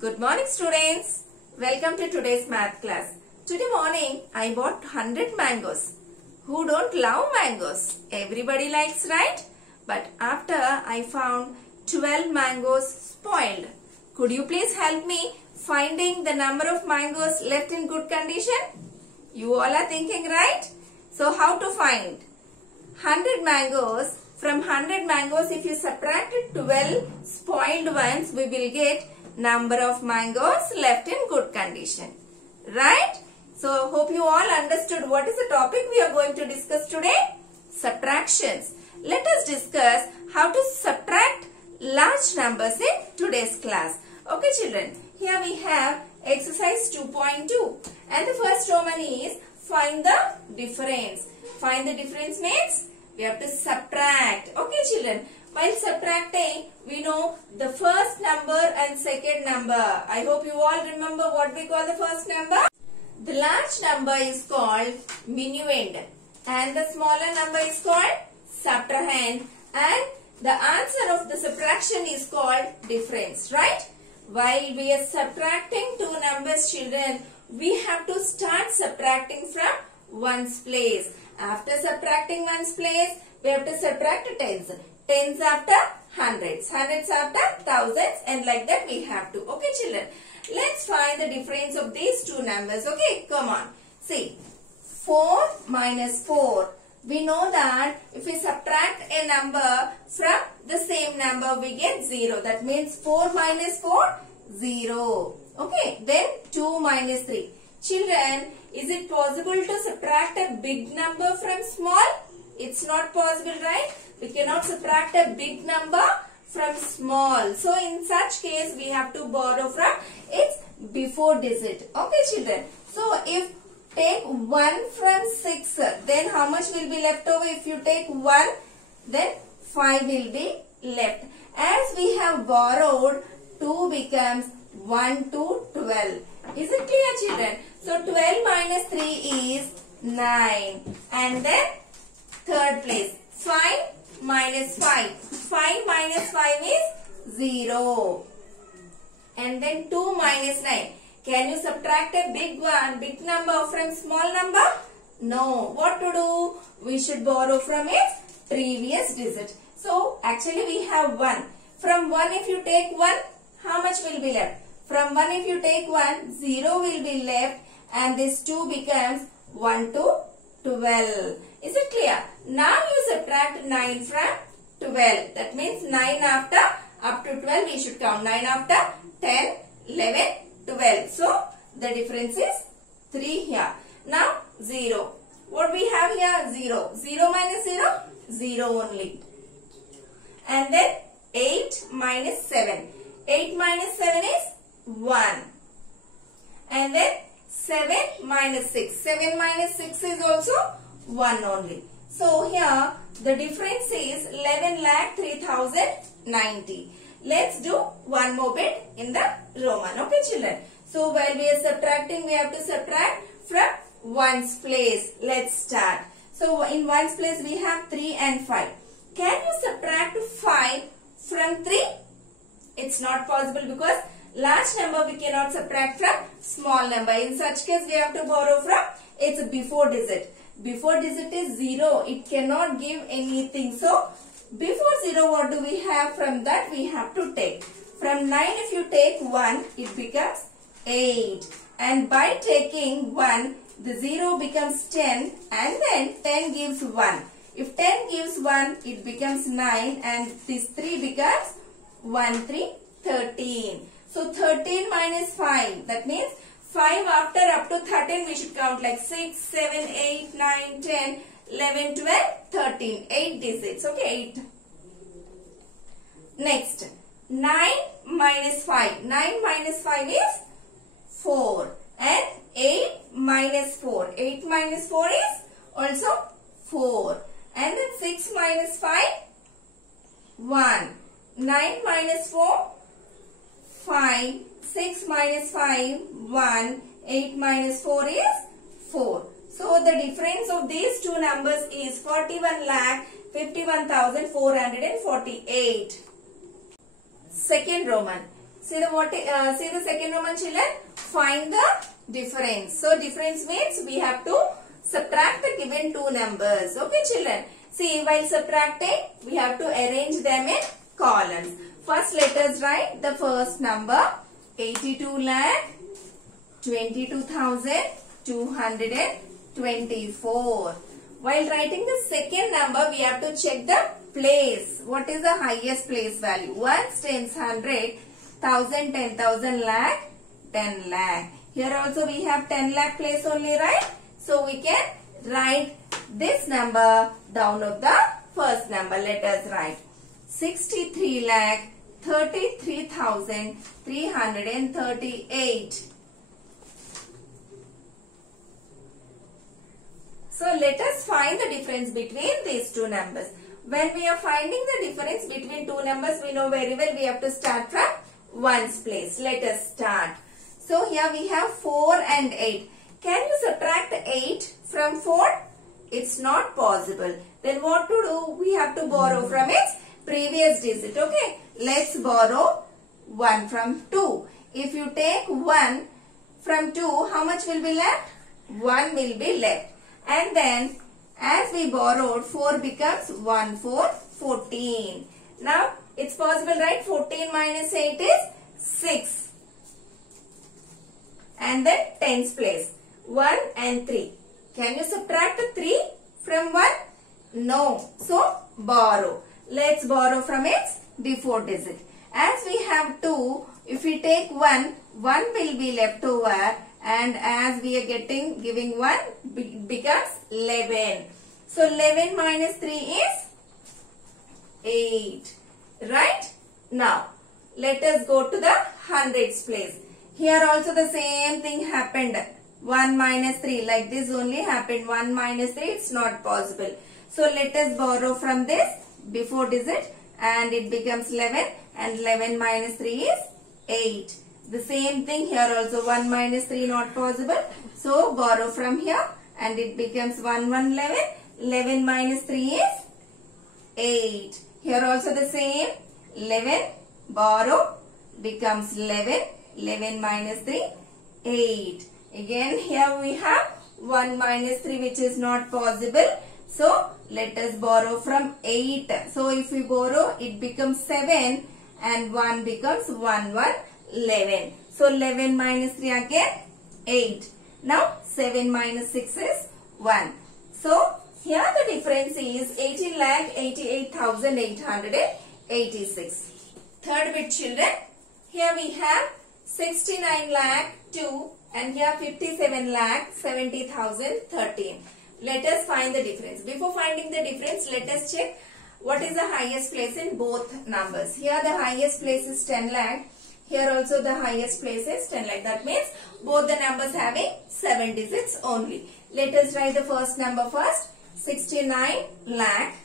Good morning students. Welcome to today's math class. Today morning I bought 100 mangoes. Who don't love mangoes? Everybody likes, right? But after I found 12 mangoes spoiled. Could you please help me finding the number of mangoes left in good condition? You all are thinking, right? So how to find 100 mangoes? From 100 mangoes, if you subtract 12 spoiled ones, we will get number of mangoes left in good condition. Right? So, hope you all understood what is the topic we are going to discuss today? Subtractions. Let us discuss how to subtract large numbers in today's class. Okay children, here we have exercise 2.2 and the first Roman is find the difference. Find the difference means we have to subtract. Okay children, while subtracting we know the first number and second number. I hope you all remember what we call the first number. The large number is called minuend and the smaller number is called subtrahend, and the answer of the subtraction is called difference, right? While we are subtracting two numbers children, we have to start subtracting from ones place. After subtracting ones place, we have to subtract tens. Tens after hundreds. Hundreds after thousands, and like that we have to. Okay children. Let's find the difference of these two numbers. Okay, come on. See, 4 minus 4. We know that if we subtract a number from the same number, we get 0. That means 4 minus 4, 0. Okay, then 2 minus 3. Children, is it possible to subtract a big number from small? It's not possible, right? We cannot subtract a big number from small. So, in such case, we have to borrow from its before digit. Okay, children. So, if take 1 from 6, then how much will be left over? If you take 1, then 5 will be left. As we have borrowed, 2 becomes 1 to 12. Is it clear children? So 12 minus 3 is 9. And then third place, 5 minus 5. 5 minus 5 is 0. And then 2 minus 9. Can you subtract a big number from small number? No. What to do? We should borrow from its previous digit. So, actually we have 1. From 1 if you take 1, how much will be left? From 1 if you take 1, 0 will be left and this 2 becomes 1 to 12. Is it clear? Now you subtract 9 from 12. That means 9 after up to 12 we should count. 9 after 10, 11, 12. So, the difference is 3 here. Now, 0. What we have here? 0. 0 minus 0? 0 only. And then 8 minus 7. 8 minus 7 is 1. And then 7 minus 6. 7 minus 6 is also 1 only. So, here the difference is 11,03,090. Let's do one more bit in the Roman. Okay children. So while we are subtracting, we have to subtract from ones place. Let's start. So in ones place we have 3 and 5. Can you subtract 5 from 3? It's not possible because large number we cannot subtract from small number. In such case we have to borrow from its before digit. Before digit is 0. It cannot give anything. So before 0, what do we have? From that we have to take. From 9 if you take 1, it becomes 8. And by taking 1, the 0 becomes 10 and then 10 gives 1. If 10 gives 1, it becomes 9 and this 3 becomes 1, 3, 13. So 13 minus 5, that means 5 after up to 13 we should count like 6, 7, 8, 9, 10, 11, 12, 13. 8 digits. Okay, 8. Next, 9 minus 5. 9 minus 5 is 4. And 8 minus 4. 8 minus 4 is also 4. And then 6 minus 5, 1. 9 minus 4, 5. 6 minus 5, 1. 8 minus 4 is 4. So, the difference of these two numbers is 41,51,448. Second Roman. See the second Roman children. Find the difference. So difference means we have to subtract the given two numbers. Okay children. See, while subtracting, we have to arrange them in columns. First let us write the first number 82,22,224. While writing the second number, we have to check the place. What is the highest place value? Ones, tens, 100, 1,000, 10,000, lakh, 10 lakh. Here also we have 10 lakh place only, right? So we can write this number down of the first number. Let us write 63 lakh 33,338. So let us find the difference between these two numbers. When we are finding the difference between two numbers, we know very well we have to start from ones place. Let us start. So here we have 4 and 8. Can you subtract 8 from 4? It's not possible. Then what to do? We have to borrow from its previous digit. Okay. Let's borrow 1 from 2. If you take 1 from 2, how much will be left? 1 will be left. And then as we borrowed, 4 becomes 1, 4, 14. Now it's possible, right? 14 minus 8 is 6. And then tens place 1 and 3. Can you subtract the 3 from 1? No. So borrow. Let's borrow from its before digit. As we have 2, if we take 1, 1 will be left over, and as we are giving 1, becomes 11. So 11 minus 3 is 8. Right? Now let us go to the hundreds place. Here also the same thing happened. 1 minus 3, like this only happened. 1 minus 3, it's not possible. So let us borrow from this before digit, and it becomes 11, and 11 minus 3 is 8. The same thing here also, 1 minus 3 not possible. So borrow from here, and it becomes 1, 1, 11. 11 minus 3 is 8. Here also the same, 11 borrow becomes 11. 11 minus 3, 8. Again here we have 1 minus 3, which is not possible. So let us borrow from 8. So if we borrow, it becomes 7, and 1 becomes 1, 1, 11. So 11 minus 3 again 8. Now 7 minus 6 is 1. So here the difference is 18,88,886. Third bit children. Here we have 69 lakh 2, and here 57 lakh 70,013. Let us find the difference. Before finding the difference, let us check what is the highest place in both numbers. Here the highest place is 10 lakh. Here also the highest place is 10 lakh. That means both the numbers having 7 digits only. Let us write the first number first. 69 lakh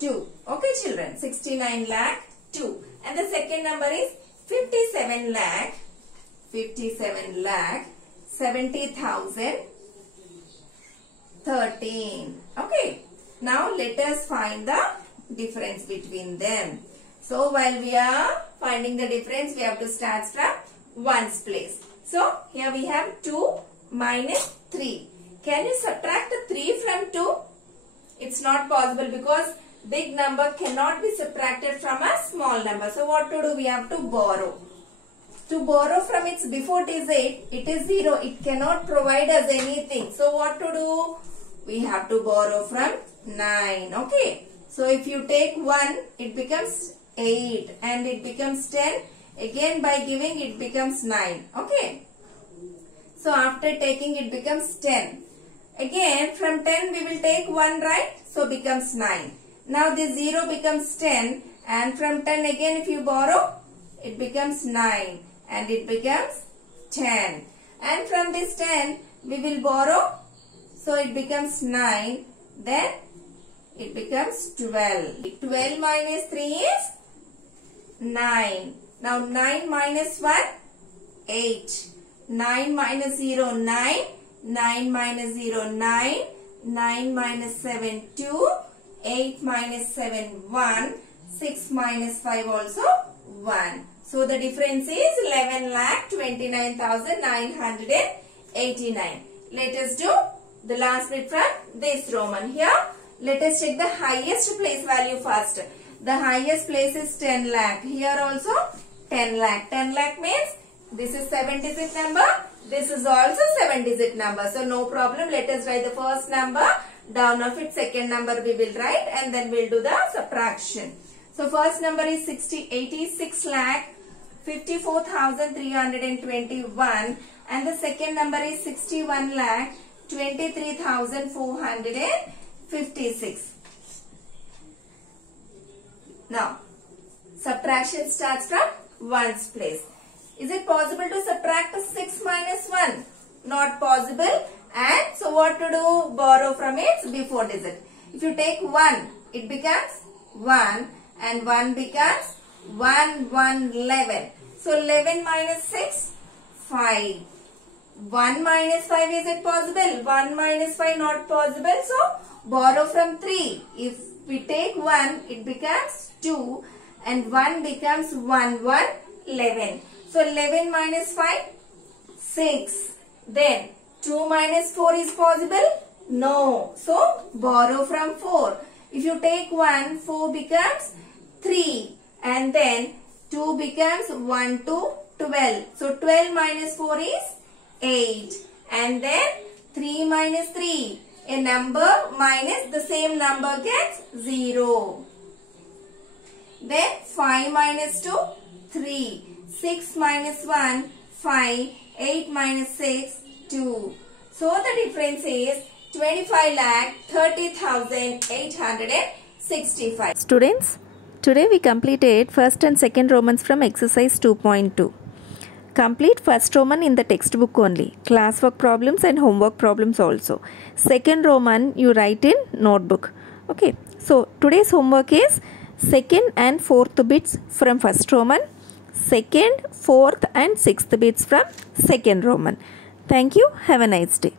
2. Okay children, 69 lakh 2. And the second number is 57 lakh 70,013. Okay. Now let us find the difference between them. So while we are finding the difference, we have to start from ones place. So here we have 2 minus 3. Can you subtract the 3 from 2? It's not possible because big number cannot be subtracted from a small number. So what to do? We have to borrow. To borrow from its before digit, it is 0. It cannot provide us anything. So what to do? We have to borrow from 9. Okay. So if you take 1, it becomes 8, and it becomes 10. Again by giving, it becomes 9. Okay. So after taking, it becomes 10. Again from 10 we will take 1, right? So becomes 9. Now this 0 becomes 10, and from 10 again if you borrow, it becomes 9, and it becomes 10. And from this 10 we will borrow, so it becomes 9, then it becomes 12. 12 minus 3 is 9. Now 9 minus 1, 8. 9 minus 0, 9. 9 minus 0, 9. 9 minus 7, 2. 8 minus 7, 1. 6 minus 5 also 1. So the difference is 11,29,989. Let us do the last bit from this Roman. Here, let us check the highest place value first. The highest place is 10 lakh. Here also 10 lakh. 10 lakh means this is 7-digit number. This is also 7-digit number. So no problem. Let us write the first number. Down of it, second number we will write and then we'll do the subtraction. So first number is 86 lakh 54,321 and the second number is 61 lakh 23,456. Now, subtraction starts from ones place. Is it possible to subtract 6 minus 1? Not possible. And so what to do? Borrow from its before digit. If you take 1, it becomes 1 and 1 becomes 11. So 11 minus 6, 5. 1 minus 5, is it possible? 1 minus 5 not possible. So borrow from 3. If we take 1, it becomes 2 and 1 becomes 11. So 11 minus 5, 6. Then 2 minus 4 is possible? No. So borrow from 4. If you take 1, 4 becomes 3 and then 2 becomes 1 to 12. So 12 minus 4 is 8 and then 3 minus 3. A number minus the same number gets 0. Then 5 minus 2, 3. 6 minus 1, 5. 8 minus 6, 2. So the difference is 25,30,865. Students, today we completed first and second Romans from exercise 2.2. Complete first Roman in the textbook only. Classwork problems and homework problems also. Second Roman you write in notebook. Okay. So today's homework is second and fourth bits from first Roman. Second, fourth and sixth bits from second Roman. Thank you. Have a nice day.